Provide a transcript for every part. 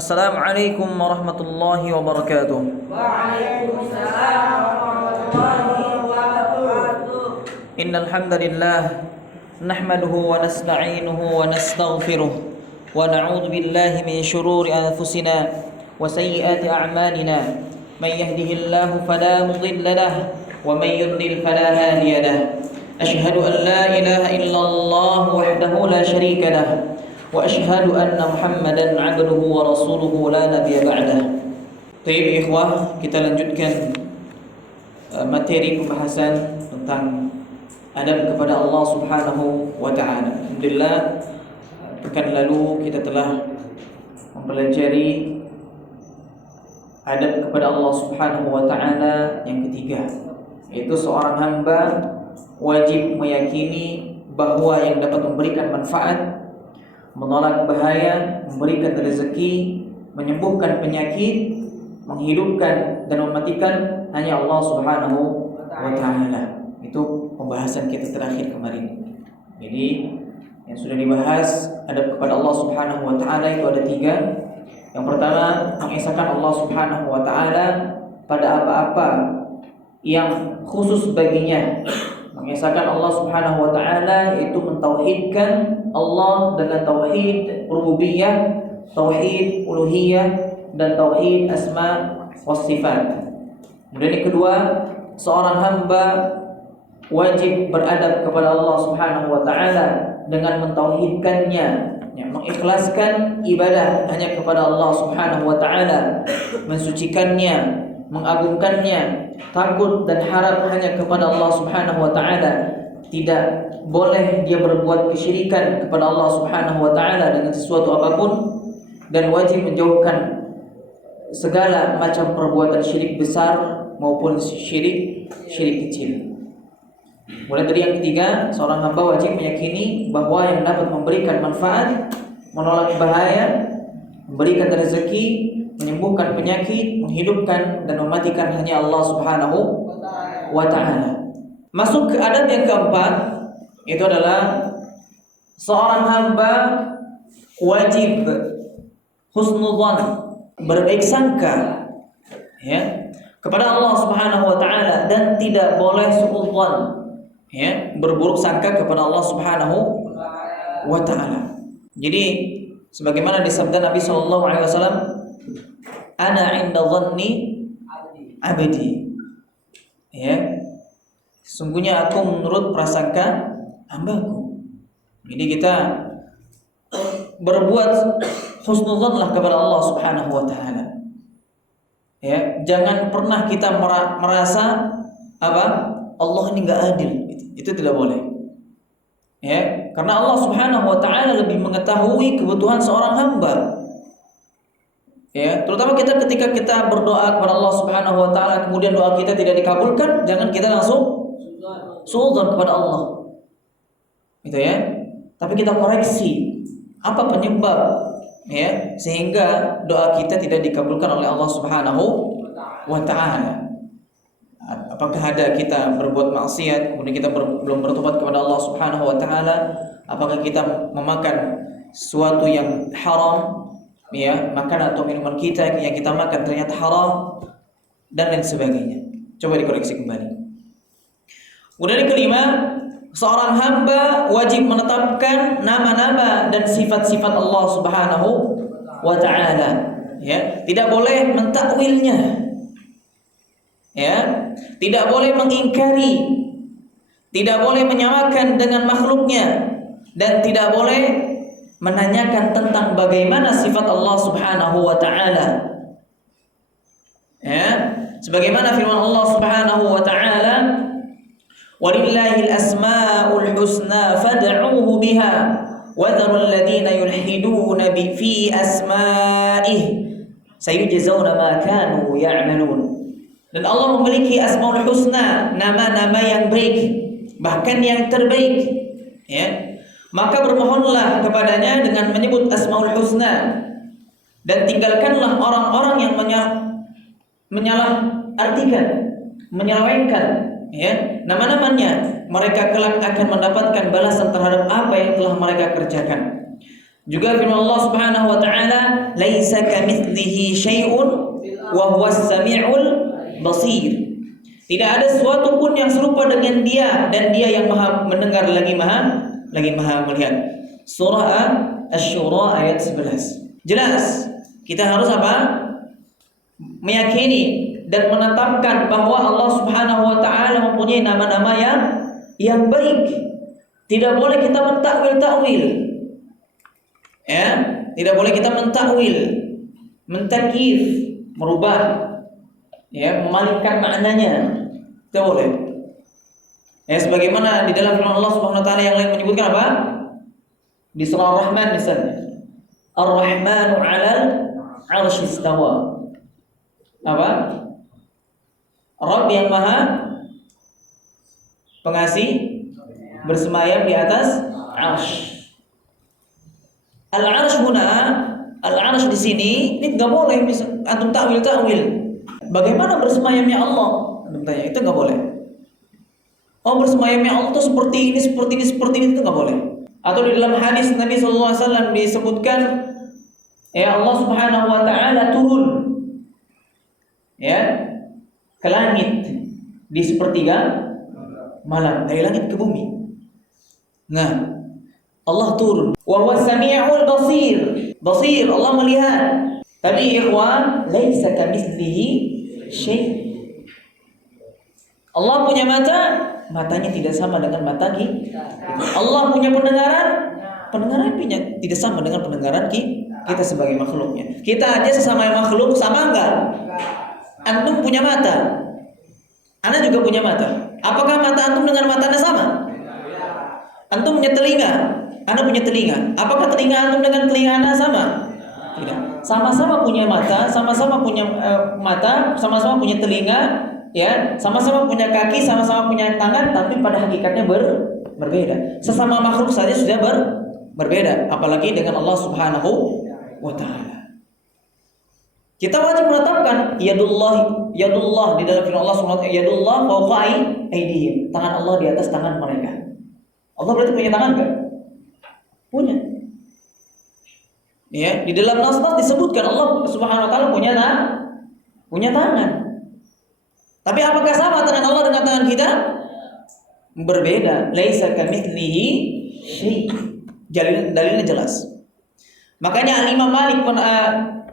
Assalamualaikum warahmatullahi wabarakatuh. Waalaikumsalam warahmatullahi wabarakatuh. Innal hamdalillah nahmaduhu wa nasta'inuhu wa nastaghfiruh wa na'udzu billahi min shururi anfusina wa sayyiati a'malina. Man yahdihillahu fala mudilla lahu wa man yudlil fala hadiya lahu. Ashhadu an la ilaha illallah wahdahu la syarika lahu wa asyhadu anna Muhammadan 'abduhu wa rasuluhu la nabiyya ba'dah. Baik ikhwah, kita lanjutkan materi pembahasan tentang adab kepada Allah Subhanahu wa taala. Alhamdulillah, pekan lalu kita telah mempelajari adab kepada Allah Subhanahu wa taala yang ketiga, yaitu seorang hamba wajib meyakini bahwa yang dapat memberikan manfaat, menolak bahaya, memberikan rezeki, menyembuhkan penyakit, menghidupkan dan mematikan hanya Allah Subhanahu wa taala. Itu pembahasan kita terakhir kemarin. Jadi yang sudah dibahas adab kepada Allah Subhanahu wa taala itu ada tiga. Yang pertama, mengesahkan Allah Subhanahu wa taala pada apa-apa yang khusus baginya. Mengesahkan Allah Subhanahu wa taala itu mentauhidkan Allah dengan tauhid rububiyah, tauhid uluhiyah, dan tauhid asma was sifat. Kemudian yang kedua, seorang hamba wajib beradab kepada Allah Subhanahu wa taala dengan mentauhidkannya, mengikhlaskan ibadah hanya kepada Allah Subhanahu wa taala, mensucikannya, mengagungkannya, takut dan harap hanya kepada Allah Subhanahu wa taala. Tidak boleh dia berbuat kesyirikan kepada Allah Subhanahu wa taala dengan sesuatu apapun, dan wajib menjauhkan segala macam perbuatan syirik besar maupun syirik kecil. Mulai dari yang ketiga, seorang hamba wajib meyakini bahwa yang dapat memberikan manfaat, menolak bahaya, memberikan rezeki, menyembuhkan penyakit, menghidupkan dan mematikan hanya Allah Subhanahu wa taala. Masuk ke adab yang keempat, itu adalah seorang hamba wajib husnudzan, berbaik sangka kepada Allah Subhanahu wa taala, dan tidak boleh suudzan, berburuk sangka kepada Allah Subhanahu wa taala. Jadi sebagaimana disabda Nabi sallallahu alaihi wasallam, ana 'inda dhanni 'abdi. Sesungguhnya aku menurut prasangka hambaku. Jadi kita berbuat husnudzanlah kepada Allah Subhanahu wa taala. Jangan pernah kita merasa Allah ini enggak adil. Itu tidak boleh. Karena Allah Subhanahu wa taala lebih mengetahui kebutuhan seorang hamba. Terutama ketika kita berdoa kepada Allah Subhanahu wa taala, kemudian doa kita tidak dikabulkan, jangan kita langsung suudzon kepada Allah. Tapi kita koreksi apa penyebab sehingga doa kita tidak dikabulkan oleh Allah Subhanahu wa taala. Apakah ada kita berbuat maksiat kemudian kita belum bertobat kepada Allah Subhanahu wa taala? Apakah kita memakan sesuatu yang haram, makan atau minuman kita yang kita makan ternyata haram, dan lain sebagainya. Coba dikoreksi kembali. Kemudian yang kelima, seorang hamba wajib menetapkan nama-nama dan sifat-sifat Allah Subhanahu wa taala. Tidak boleh mentakwilnya. Tidak boleh mengingkari, tidak boleh menyamakan dengan makhluknya, dan tidak boleh menanyakan tentang bagaimana sifat Allah Subhanahu wa taala. Sebagaimana firman Allah Subhanahu wa taala, "Walillahil asmaul husna fad'uuhu biha wa dharul ladzina yulhiduna fi asma'ihi sayujzauna ma kanu ya'malun." Dan Allah memiliki asmaul husna, nama-nama yang baik, bahkan yang terbaik. Maka bermohonlah kepadanya dengan menyebut asmaul husna, dan tinggalkanlah orang-orang yang menyalahartikan, menyelewengkan nama-namanya. Mereka kelak akan mendapatkan balasan terhadap apa yang telah mereka kerjakan. Juga firman Allah Subhanahu wa taala, "Laisa kamitslihi syai'un wa huwas samiul basir." Tidak ada sesuatu pun yang serupa dengan Dia, dan Dia yang Maha mendengar lagi Maha melihat. Surah Asy-Syura ayat 11. Jelas, kita harus apa? Meyakini dan menetapkan bahwa Allah Subhanahu wa taala mempunyai nama-nama yang baik. Tidak boleh kita mentakwil-takwil. Ya, tidak boleh kita mentakwil, mentakyif, merubah, ya, memalingkan maknanya. Tidak boleh. Ya, sebagaimana di dalam firman Allah Subhanahu wa taala yang lain menyebutkan apa? Di surah Ar-Rahman misalnya. Ar-Rahmanu 'alal 'arsy istawa. Apa? Rabb yang Maha Pengasih bersemayam di atas 'arsy. Al-'arsy huna, al-'arsy di sini ini enggak boleh antum takwil. Bagaimana bersemayamnya Allah? Antum tanya, itu enggak boleh. Oh, bersemayamnya Allah itu seperti ini itu enggak boleh. Atau di dalam hadis Nabi sallallahu alaihi wasallam disebutkan, ya, Allah Subhanahu wa taala turun, ya, ke langit di sepertiga malam, dari langit ke bumi. Nah, Allah turun. Wa huwas samiul basir, Allah melihat. Tapi ikhwan, laisa kamitslihi syai'. Allah punya mata, matanya tidak sama dengan mata kita. Allah punya pendengaran tidak sama dengan pendengaran kita sebagai makhluknya. Kita aja sesama makhluk sama enggak? Antum punya mata, Anda juga punya mata. Apakah mata antum dengan mata Anda sama? Antum punya telinga, Anda punya telinga. Apakah telinga antum dengan telinga Anda sama? Tidak. Sama-sama punya mata, sama-sama punya sama-sama punya telinga, ya, sama-sama punya kaki, sama-sama punya tangan, tapi pada hakikatnya berbeda. Sesama makhluk saja sudah berbeda, apalagi dengan Allah Subhanahu wa taala. Kita wajib menetapkan yadullah di dalam firman Allah Subhanahu wa taala, yadullah fawqa aydihim, tangan Allah di atas tangan mereka. Allah berarti punya tangan enggak? Punya. Ya, di dalam nas-nas disebutkan Allah Subhanahu wa taala punya tangan. Tapi apakah sama tangan Allah dengan tangan kita? Berbeda. Laisa kamitslihi syai'. Dalilnya jelas. Makanya Al-Imam Malik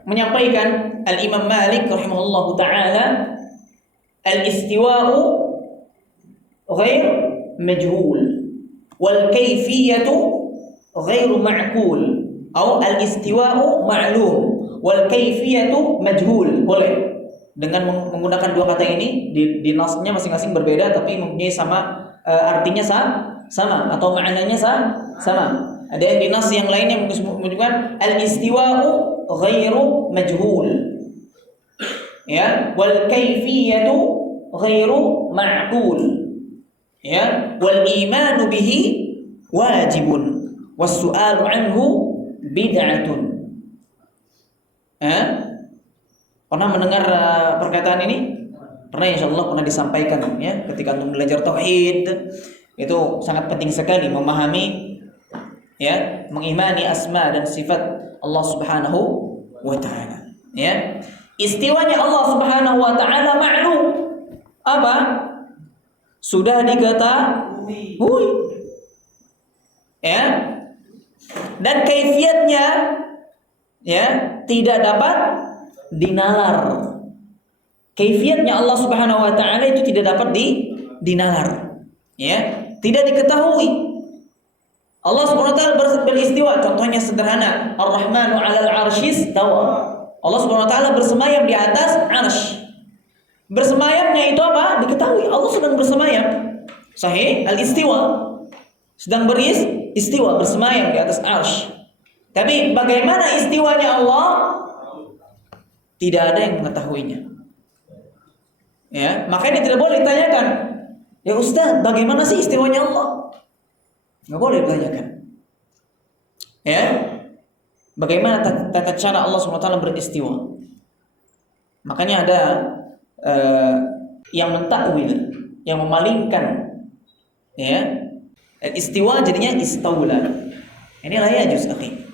menyampaikan, Al-Imam Malik rahimahullahu taala, al-istiwa'u ghair majhul wal kayfiyatu ghair ma'qul, atau al-istiwa'u ma'lum wal kayfiyatu majhul. Boleh dengan menggunakan dua kata ini, di nasnya masing-masing berbeda tapi mempunyai sama artinya sama atau maknanya sama. Ada yang di nas yang lainnya menunjukkan al-istiwa'u ghairu majhul, ya, wal kayfiyatu ghairu ma'qul, ya, wal imanu bihi wajibun was su'alu anhu bid'atun. Pernah mendengar perkataan ini? Pernah, insyaallah pernah disampaikan, ya, ketika antum belajar tauhid. Itu sangat penting sekali memahami, ya, mengimani asma dan sifat Allah Subhanahu wa taala, ya. Istiwanya Allah Subhanahu wa taala ma'lum. Apa? Sudah diketahui. Ya. Dan kaifiatnya, ya, tidak dapat dinalar. Kaifiatnya Allah Subhanahu wa taala itu tidak dapat dinalar, ya, tidak diketahui. Allah Subhanahu wa taala beristiwa, contohnya sederhana, Ar-Rahmanu 'alal 'arsy istawa. Allah Subhanahu wa taala bersemayam di atas 'arsy. Bersemayamnya itu apa? Diketahui, Allah sedang bersemayam. Sahih, al-istiwa. Sedang beristiwa, bersemayam di atas 'arsy. Tapi bagaimana istiwanya Allah? Tidak ada yang mengetahuinya. Ya, makanya tidak boleh ditanyakan, ya Ustaz, bagaimana sih istiwanya Allah? Nggak boleh ditanyakan. Ya, bagaimana tata cara Allah SWT beristiwa? Makanya ada yang mentakwil, yang memalingkan, ya, istiwa jadinya istaula. Ini la yajuz, akhi.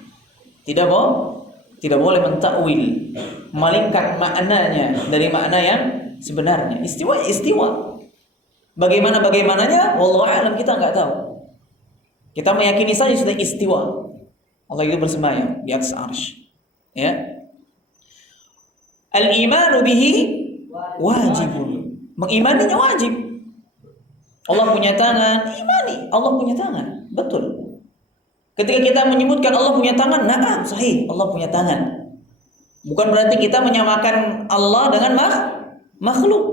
Tidak boleh mentakwil, malingkan maknanya dari makna yang sebenarnya. Istiwa. Bagaimananya? Wallahu a'lam, kita nggak tahu. Kita meyakini saja sudah istiwa. Allah itu bersemayam di atas arsy. Ya. Al-imanu bihi wajibun. Mengimaninya wajib. Allah punya tangan, imani. Allah punya tangan. Betul. Ketika kita menyebutkan Allah punya tangan, na'am, sahih, Allah punya tangan. Bukan berarti kita menyamakan Allah dengan makhluk.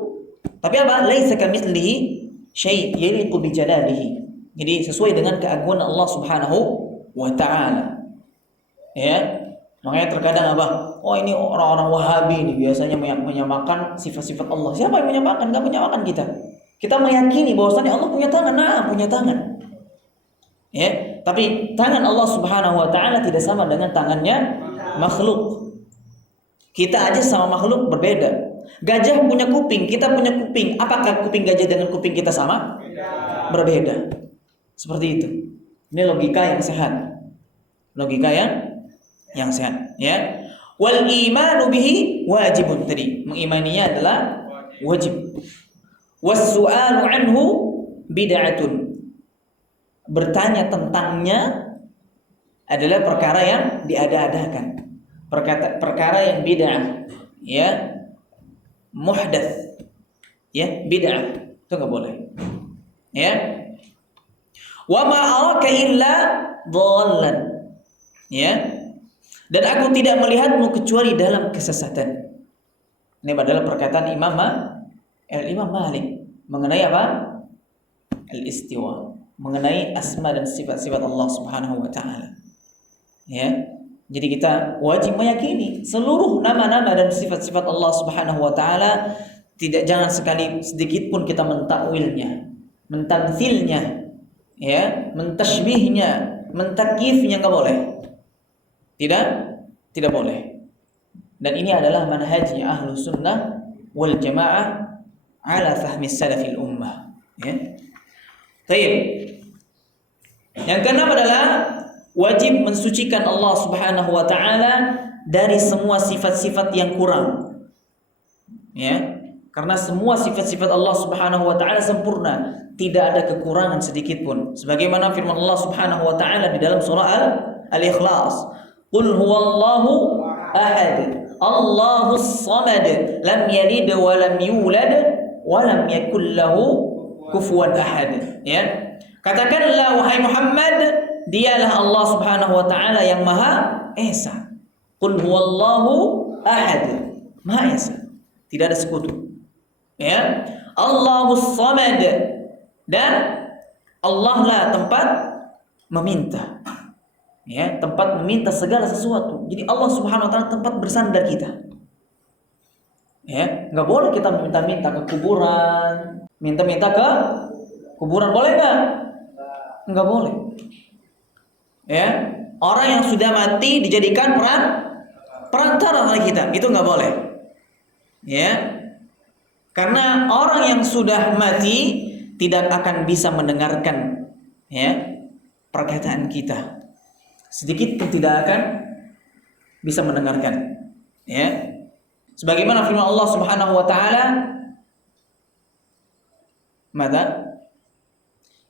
Tapi apa? Laisa kamitslihi syai' yaliqu bi jalalihi. Jadi sesuai dengan keagungan Allah Subhanahu wa taala. Ya. Makanya terkadang apa? Oh, ini orang-orang Wahabi ini biasanya menyamakan sifat-sifat Allah. Siapa yang menyamakan? Enggak menyamakan kita. Kita meyakini bahwasanya Allah punya tangan, nah, punya tangan. Ya, tapi tangan Allah Subhanahu wa taala tidak sama dengan tangannya makhluk. Kita aja sama makhluk berbeda. Gajah punya kuping, kita punya kuping. Apakah kuping gajah dengan kuping kita sama? Berbeda. Seperti itu. Ini logika yang sehat. Logika yang sehat, ya. Wal imanu bihi wajibun, tadi mengimaninya adalah wajib. Was su'alu anhu bid'atun. Bertanya tentangnya adalah perkara yang diada-adakan. Perkara yang bid'ah, ya. Muhdats. Ya, bid'ah. Itu enggak boleh. Ya. Wa ma araka illa dhallan. Ya. Dan aku tidak melihatmu kecuali dalam kesesatan. Ini adalah perkataan Imam Malik mengenai apa? Al-istiwa, mengenai asma dan sifat-sifat Allah Subhanahu wa taala. Ya. Jadi kita wajib meyakini seluruh nama-nama dan sifat-sifat Allah Subhanahu wa taala, jangan sedikit pun kita mentakwilnya, mentamtsilnya, ya, mentashbihnya, mentakyifnya, enggak boleh. Tidak boleh. Dan ini adalah manhajnya Ahlus Sunnah wal Jamaah ala fahmi salafil ummah, ya. Baik. Yang keenam adalah wajib mensucikan Allah Subhanahu wa taala dari semua sifat-sifat yang kurang. Ya. Karena semua sifat-sifat Allah Subhanahu wa taala sempurna, tidak ada kekurangan sedikit pun. Sebagaimana firman Allah Subhanahu wa taala di dalam surah Al-Ikhlas, Qul huwallahu ahad, Allahus samad, lam yalid wa lam yulad wa lam yakul lahu kufuwan ahad. Ya. Katakanlah wahai Muhammad, dialah Allah Subhanahu wa taala yang Maha Esa. Qul huwallahu ahad, Maha Esa, tidak ada sekutu. Ya. Allahus samad, dan Allah lah tempat meminta. Ya, tempat meminta segala sesuatu. Jadi Allah Subhanahu wa taala tempat bersandar kita. Ya, enggak boleh kita minta-minta ke kuburan. Minta-minta ke kuburan boleh enggak? Enggak boleh. Ya, orang yang sudah mati dijadikan perantara oleh kita, itu enggak boleh. Ya. Karena orang yang sudah mati tidak akan bisa mendengarkan, ya, perkataan kita. Sedikit pun tidak akan bisa mendengarkan, ya. Sebagaimana firman Allah Subhanahu wa taala, "Mada?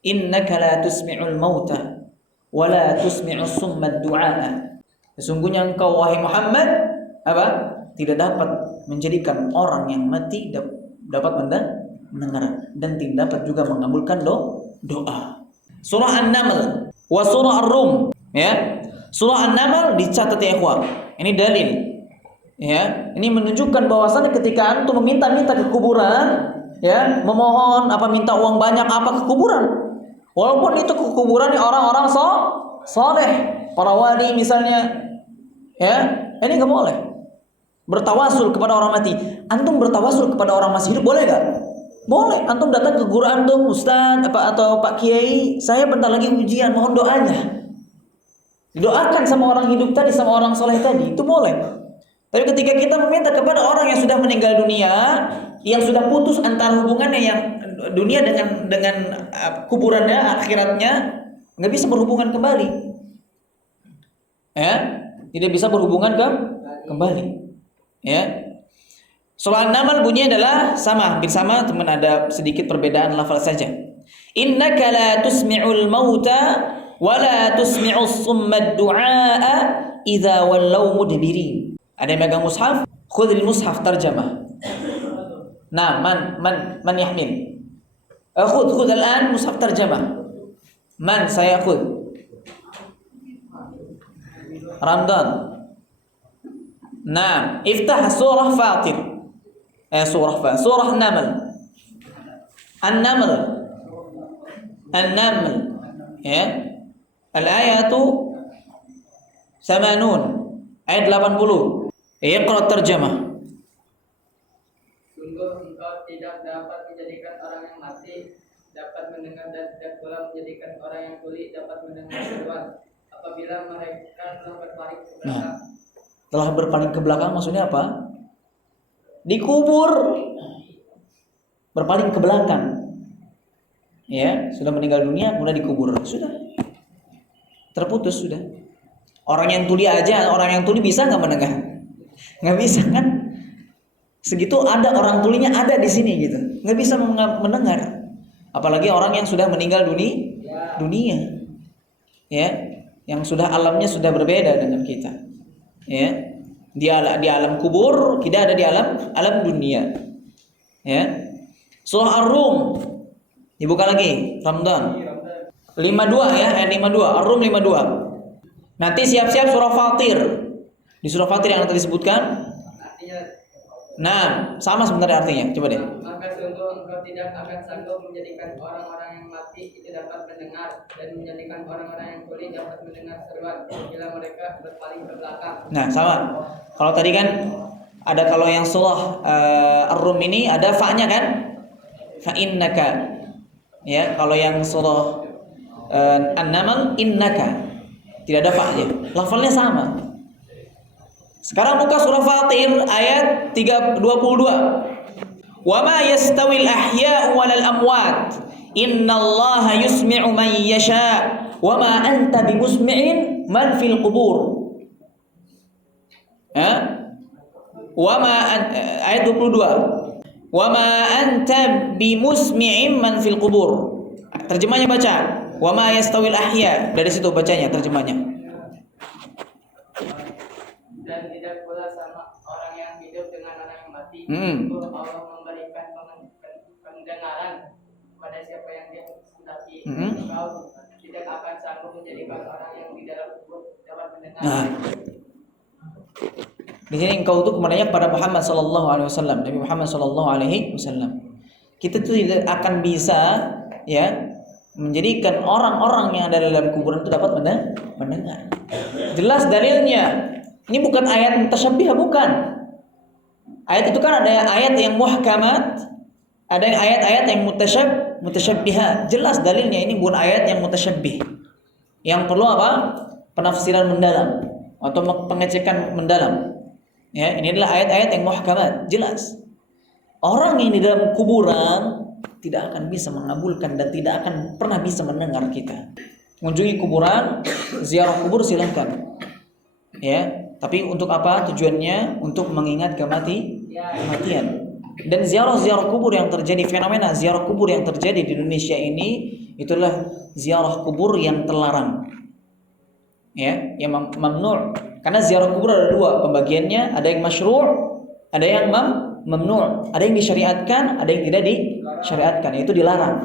Innaka la tusmi'ul mauta wa la tusmi'us summa du'a." Sesungguhnya engkau wahai Muhammad apa? Tidak dapat menjadikan orang yang mati dapat mendengar, dan tidak dapat juga mengabulkan doa. Surah An-Naml wa surah Ar-Rum. Ya, surah An-Naml dicatat ya ikhwah. Ini dalil. Ya, ini menunjukkan bahwasannya ketika antum meminta-minta ke kuburan, ya, memohon minta uang banyak ke kuburan. Walaupun itu ke kuburan orang-orang soleh, para wali misalnya. Ya, ini enggak boleh. Bertawasul kepada orang mati. Antum bertawasul kepada orang masih hidup boleh enggak? Boleh. Antum datang ke guru antum, ustaz atau Pak Kiai, saya bentar lagi ujian, mohon doanya. Didoakan sama orang hidup tadi, sama orang soleh tadi, itu boleh. Tapi ketika kita meminta kepada orang yang sudah meninggal dunia, yang sudah putus antara hubungannya yang dunia dengan kuburannya, akhiratnya, nggak bisa berhubungan kembali. Ya, tidak bisa berhubungan kembali. Ya. Surah An-Naml bunyinya adalah sama, hampir sama, teman ada sedikit perbedaan lafal saja. Innaka la tusmi'ul mauta wa la tusmi'us summad du'a idza wallaw mudbirin. Ada yang megang mushaf? Khudhil mushaf tarjamah. Nah, man yahmil? Khudh al-an mushaf tarjamah. Man saya khudh? Ramadan. Nah, iftah surah Fatir. Surah Naml. An-Naml. Ya. Al-ayatu 80. Ayat 80. Iqra tarjamah. Sungguh engkau tidak dapat menjadikan orang yang mati dapat mendengar dan tidak pula menjadikan orang yang tuli dapat mendengar seruan apabila mereka telah berpaling ke belakang. Telah berpaling ke belakang maksudnya apa? Dikubur. Berpaling ke belakang. Ya, sudah meninggal dunia kemudian dikubur. Sudah. Terputus sudah. Orang yang tuli bisa nggak mendengar? Nggak bisa kan? Segitu ada orang tulinya ada di sini gitu. Nggak bisa mendengar. Apalagi orang yang sudah meninggal dunia. Ya, yang sudah alamnya sudah berbeda dengan kita. Ya. Di alam kubur, tidak ada di alam dunia. Ya. Surah Ar-Rum. Dibuka lagi, Ramadan. 52 ya, ayat 52. Ar-Rum 52. Nanti siap-siap surah Fatir. Di surah Fatir yang tadi disebutkan. Nah, sama sebenarnya artinya. Coba deh. Maka sungguh engkau tidak akan sanggup menjadikan orang-orang yang mati itu dapat mendengar dan menjadikan orang-orang yang tuli dapat mendengar seruan bila mereka berpaling ke belakang. Nah, sama. Kalau tadi kan ada kalau yang surah Ar-Rum ini ada fa-nya kan? Fa innaka. Ya, kalau yang surah An-Naml innaka. Tidak ada fa-nya. Lafalnya sama. Sekarang buka surah Fatir ayat 22. Wa ma yastawil ahya'u walal amwat. Innallaha yusmi'u man yasha' wa ma anta bimusmi'in man fil qubur. Ayat 22. Wa ma anta bimusmi'in man fil qubur. Terjemahnya baca. Wa ma yastawil ahya. Dari situ bacanya terjemahnya. Dan tidak pula sama orang yang hidup dengan orang yang mati. Allah memberikan pendengaran pada siapa yang dia kehendaki. Engkau tidak akan sanggup menjadikan orang yang di dalam kubur dapat mendengar. Nah, di sini engkau itu kepadanya kepada Muhammad sallallahu alaihi wasallam, Nabi Muhammad sallallahu alaihi wasallam. Kita tuh tidak akan bisa ya menjadikan orang-orang yang ada dalam kuburan itu dapat mendengar. Jelas dalilnya. Ini bukan ayat mutasyabbihah, bukan. Ayat itu kan ada ayat yang muhkamat, ada yang ayat-ayat yang mutasyabbihah. Jelas dalilnya ini bukan ayat yang mutasyabbih. Yang perlu apa? Penafsiran mendalam atau pengecekan mendalam. Ya, ini adalah ayat-ayat yang muhkamat, jelas. Orang yang di dalam kuburan tidak akan bisa mengabulkan dan tidak akan pernah bisa mendengar kita. Mengunjungi kuburan, ziarah kubur silahkan. Ya, tapi untuk apa tujuannya? Untuk mengingat kematian. Dan ziarah kubur yang terjadi, fenomena ziarah kubur yang terjadi di Indonesia ini itulah ziarah kubur yang terlarang. Ya, yang mamnu'. Karena ziarah kubur ada dua pembagiannya, ada yang masyru', ada yang mamnu'. Ada yang disyariatkan, ada yang tidak disyariatkan, itu dilarang.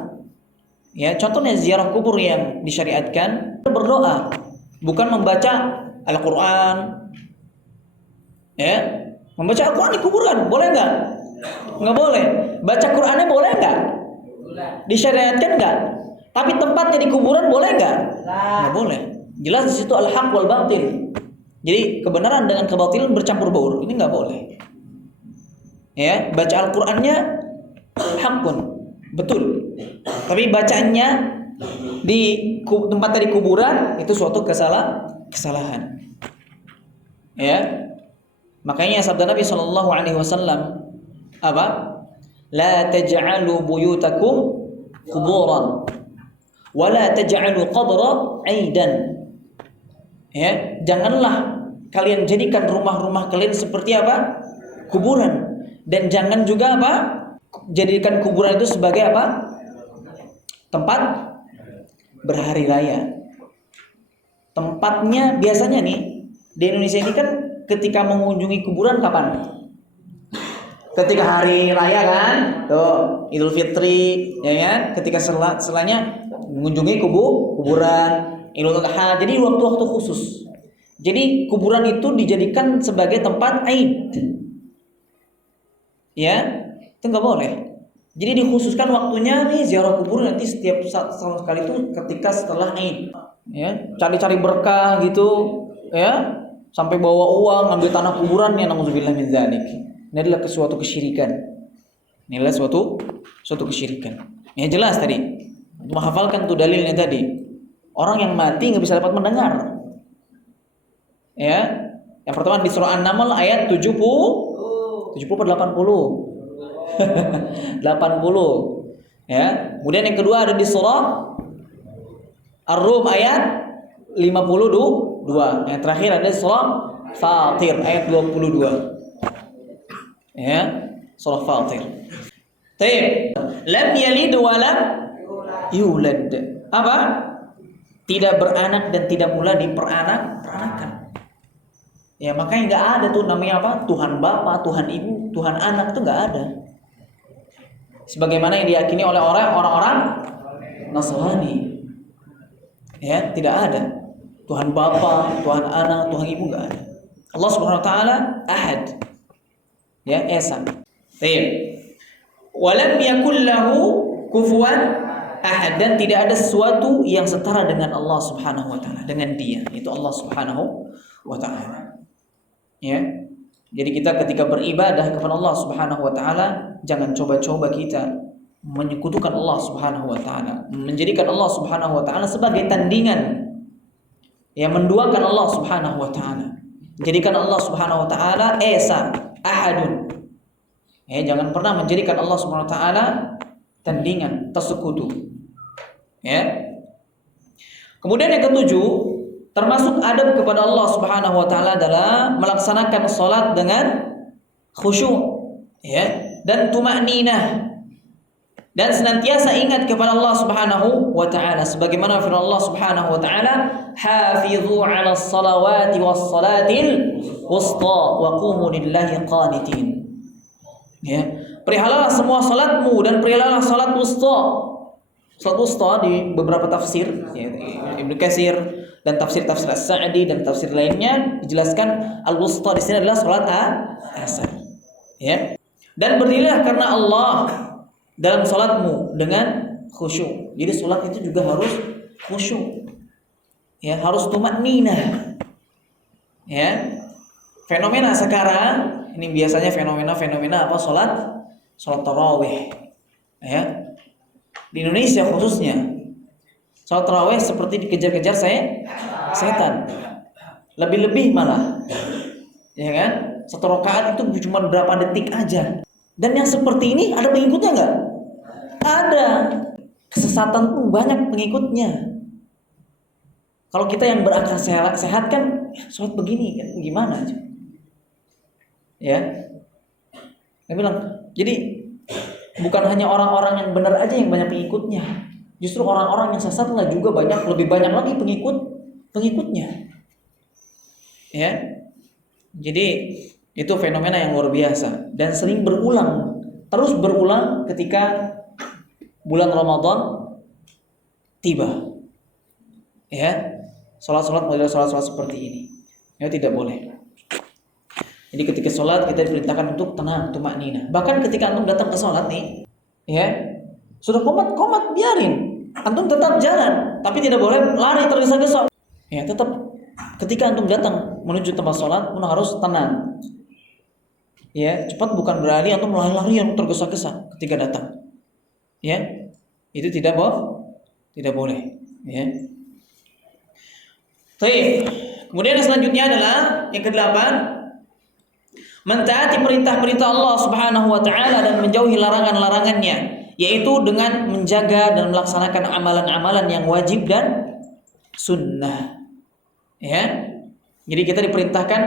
Ya, contohnya ziarah kubur yang disyariatkan berdoa, bukan membaca Al-Quran. Ya, membaca Al-Quran di kuburan boleh nggak? Nggak boleh. Baca Qurannya boleh nggak? Disyariatkan nggak? Tapi tempatnya di kuburan boleh nggak? Nggak boleh. Jelas di situ al-haq wal batil. Jadi kebenaran dengan kebatilan bercampur baur. Ini nggak boleh. Ya, baca Al-Qurannya hakun, betul. Tapi bacaannya di tempatnya di kuburan itu suatu kesalahan. Ya. Makanya sabda Nabi sallallahu alaihi wasallam apa? La taj'alu buyutakum quburan wa la taj'alu qabra 'aidan. Ya, janganlah kalian jadikan rumah-rumah kalian seperti apa? Kuburan. Dan jangan juga apa? Jadikan kuburan itu sebagai apa? Tempat berhari raya. Tempatnya biasanya nih di Indonesia ini kan ketika mengunjungi kuburan kapan? Ketika hari raya kan, tuh Idul Fitri, ya kan? Ketika setelahnya mengunjungi kuburan, Idul Adha. Jadi waktu-waktu khusus. Jadi kuburan itu dijadikan sebagai tempat Aid. Ya, itu nggak boleh. Jadi dikhususkan waktunya nih ziarah kubur nanti setiap setahun sekali itu ketika setelah Aid. Ya, cari-cari berkah gitu, ya. Sampai bawa uang, ambil tanah kuburan, ya na'udzubillah min dzalik. Ini adalah suatu kesyirikan. Ini adalah suatu kesyirikan. Ya jelas tadi. Menghafalkan tuh dalilnya tadi. Orang yang mati nggak bisa dapat mendengar. Ya, yang pertama di surah An-Naml ayat 70 atau 80. 80. Ya. Kemudian yang kedua ada di surah Ar-Rum ayat 52. Yang terakhir ada di surah Fatir ayat 22. Ya, surah Fatir. Baik. Lam yalid wa lam yulad. Apa? Tidak beranak dan tidak pula diperanakan. Ya, makanya nggak ada tuh namanya apa? Tuhan Bapa, Tuhan Ibu, Tuhan Anak itu nggak ada. Sebagaimana yang diyakini oleh orang-orang Nasrani. Ya, tidak ada. Tuhan Bapa, Tuhan Anak, Tuhan Ibu nggak ada. Allah Subhanahu wa taala Ahad. Ya, Esa. Baik. Walam yakul lahu kufuwan ahad, dan tidak ada sesuatu yang setara dengan Allah Subhanahu wa taala, dengan Dia, itu Allah Subhanahu wa taala. Ya. Jadi kita ketika beribadah kepada Allah Subhanahu wa taala, jangan coba-coba kita menyekutukan Allah Subhanahu wa taala, menjadikan Allah Subhanahu wa taala sebagai tandingan, yang menduakan Allah Subhanahu wa taala. Menjadikan Allah Subhanahu wa taala esa, ahadun. Ya, jangan pernah menjadikan Allah Subhanahu wa taala tandingan, tersekutu. Ya. Kemudian yang ketujuh, termasuk adab kepada Allah Subhanahu wa taala adalah melaksanakan salat dengan khusyuk, ya, dan tumakninah, dan senantiasa ingat kepada Allah Subhanahu wa taala sebagaimana firman Allah Subhanahu wa taala, hafizu 'alas salawati was salatil wusta wa qumu lillahi qanitin. Ya, perihalalah semua salatmu dan perihalalah salat wusta. Salat wusta di beberapa tafsir, ya, Ibnu Katsir dan tafsir-tafsir As-Sa'di dan tafsir lainnya dijelaskan al-wusta di sini adalah salat asar. Ya. Dan berdirilah karena Allah dalam salatmu dengan khusyuk. Jadi salat itu juga harus khusyuk. Ya, harus tumakninah. Ya. Fenomena sekarang ini biasanya fenomena apa? Salat tarawih. Ya. Di Indonesia khususnya salat tarawih seperti dikejar-kejar setan. Lebih-lebih malah. Ya kan? Satu rakaat itu cuma berapa detik aja. Dan yang seperti ini ada pengikutnya enggak? Ada. Kesesatan pun banyak pengikutnya. Kalau kita yang berakal sehat kan salat begini kan gimana aja. Ya. Dia bilang, jadi bukan hanya orang-orang yang benar aja yang banyak pengikutnya. Justru orang-orang yang sesatlah juga lebih banyak lagi pengikutnya. Ya. Jadi itu fenomena yang luar biasa dan sering terus berulang ketika bulan Ramadan tiba. Ya. Salat-salat model salat-salat seperti ini. Ya, tidak boleh. Jadi ketika sholat kita diperintahkan untuk tenang, tumakninah. Bahkan ketika antum datang ke sholat nih, ya sudah komat biarin, antum tetap jalan, tapi tidak boleh lari tergesa-gesa. Ya tetap ketika antum datang menuju tempat sholat, antum harus tenang. Ya cepat bukan berarti antum lari-lari yang tergesa-gesa ketika datang. Ya itu tidak boleh. Ya. Baik. Kemudian yang selanjutnya adalah yang ke-8. Mentaati perintah-perintah Allah Subhanahu wa taala dan menjauhi larangan-larangannya, yaitu dengan menjaga dan melaksanakan amalan-amalan yang wajib dan sunnah. Ya. Jadi kita diperintahkan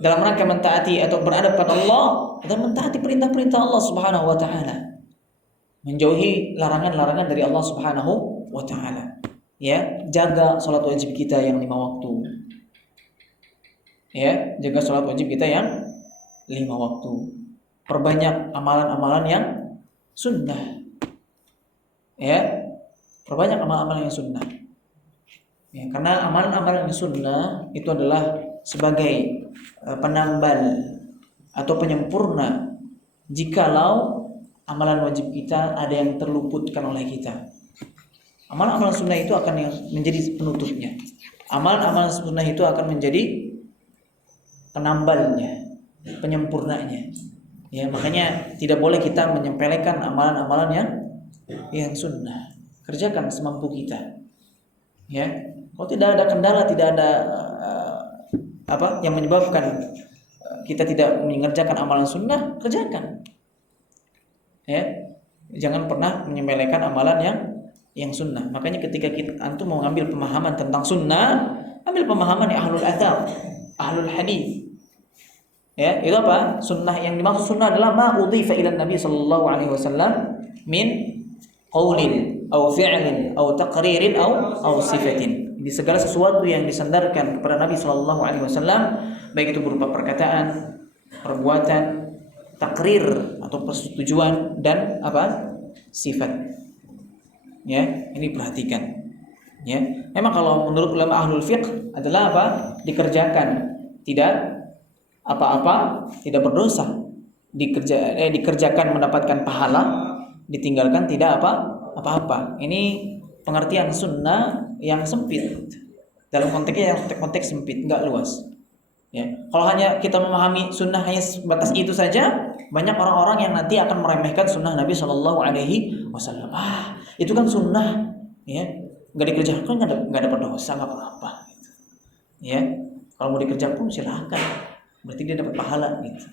dalam rangka mentaati atau beradab pada Allah dan mentaati perintah-perintah Allah Subhanahu wa taala. Menjauhi larangan-larangan dari Allah Subhanahu wa taala. Ya, jaga salat wajib kita yang 5 waktu. Ya, jaga salat wajib kita yang 5 waktu. Perbanyak amalan-amalan yang sunnah. Ya, perbanyak amalan-amalan yang sunnah. Ya, karena amalan-amalan yang sunnah itu adalah sebagai penambal atau penyempurna jikalau amalan wajib kita ada yang terluputkan oleh kita. Amalan-amalan sunnah itu akan yang menjadi penutupnya. Amalan-amalan sunnah itu akan menjadi penambalnya, penyempurnanya. Ya, makanya tidak boleh kita menyepelekan amalan-amalan yang sunnah. Kerjakan semampu kita. Ya, kalau tidak ada kendala, tidak ada yang menyebabkan kita tidak mengerjakan amalan sunnah, kerjakan. Ya, jangan pernah menyepelekan amalan yang sunnah. Makanya ketika antum mau ngambil pemahaman tentang sunnah, ambil pemahaman ahlul athar, ahlul hadis. Ya, itu apa? Sunnah yang dimaksud sunnah adalah ma udhifa ila Nabi sallallahu alaihi wasallam min qaulin aw fi'lin aw taqririn aw sifatin. Jadi segala sesuatu yang disandarkan kepada Nabi sallallahu alaihi wasallam, baik itu berupa perkataan, perbuatan, takrir atau persetujuan dan sifat. Ya, ini perhatikan. Ya, memang kalau menurut ulama ahlul fiqh adalah dikerjakan, tidak apa-apa, tidak berdosa. Dikerjakan mendapatkan pahala, ditinggalkan tidak apa-apa. Ini pengertian sunnah yang sempit. Dalam konteksnya yang konteks sempit, enggak luas. Ya, kalau hanya kita memahami sunnah hanya sebatas itu saja, banyak orang-orang yang nanti akan meremehkan sunnah Nabi Shallallahu Alaihi Wasallam. Itu kan sunnah, ya, nggak dikerjakan nggak dapat dosa, nggak apa-apa. Gitu. Ya, kalau mau dikerjakan silakan, berarti dia dapat pahala. Gitu.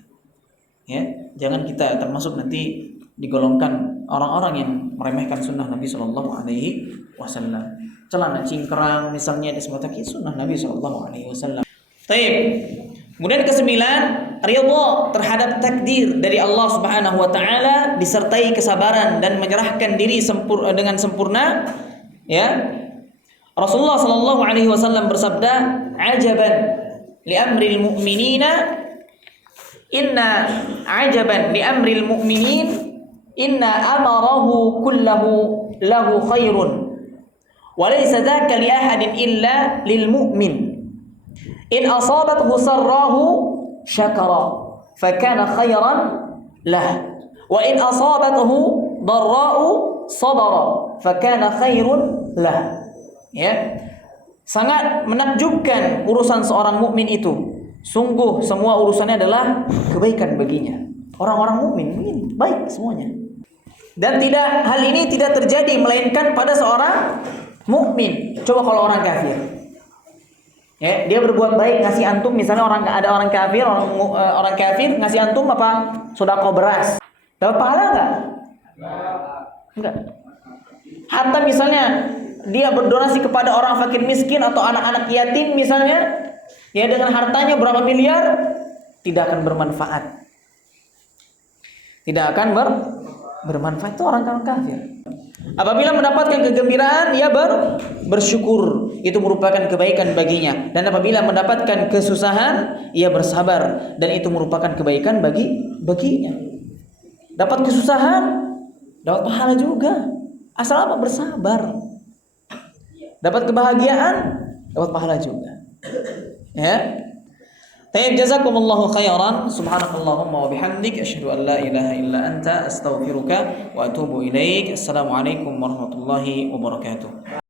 Ya, jangan kita termasuk nanti digolongkan orang-orang yang meremehkan sunnah Nabi Shallallahu Alaihi Wasallam. Celana cingkrang misalnya di semata sunnah Nabi Shallallahu Alaihi Wasallam. Taib. Kemudian ke-9, ridha terhadap takdir dari Allah Subhanahu wa taala disertai kesabaran dan menyerahkan diri dengan sempurna. Ya. Rasulullah sallallahu alaihi wasallam bersabda, "Ajaban li amril mu'minina inna ajaban li amril mu'minin inna amarahu kullahu lahu khairun wa laysa dzaka li ahadin illa lil mu'min." In asabathu sarrahu syakara fakana khairan lah wa in asabathu darra'u sabara fakana khairun lah. Ya. Sangat menakjubkan urusan seorang mukmin itu. Sungguh semua urusannya adalah kebaikan baginya. Orang-orang mukmin baik semuanya. Dan hal ini tidak terjadi melainkan pada seorang mukmin. Coba kalau orang kafir. Ya, dia berbuat baik ngasih antum, misalnya ada orang kafir ngasih antum sedekah beras. Dapat pahala enggak? Enggak. Hatta misalnya dia berdonasi kepada orang fakir miskin atau anak-anak yatim misalnya, ya dengan hartanya berapa miliar, tidak akan bermanfaat. Tidak akan bermanfaat. Itu orang kafir. Apabila mendapatkan kegembiraan, ia bersyukur. Itu merupakan kebaikan baginya. Dan apabila mendapatkan kesusahan, ia bersabar. Dan itu merupakan kebaikan baginya. Dapat kesusahan, dapat pahala juga. Asal bersabar. Dapat kebahagiaan, dapat pahala juga. Ya. Tayyib, jazakumullahu khairan. Subhanakallahumma wa bihamdik asyhadu an la ilaha illa anta astaghfiruka wa atubu ilaik. Assalamualaikum warahmatullahi wabarakatuh.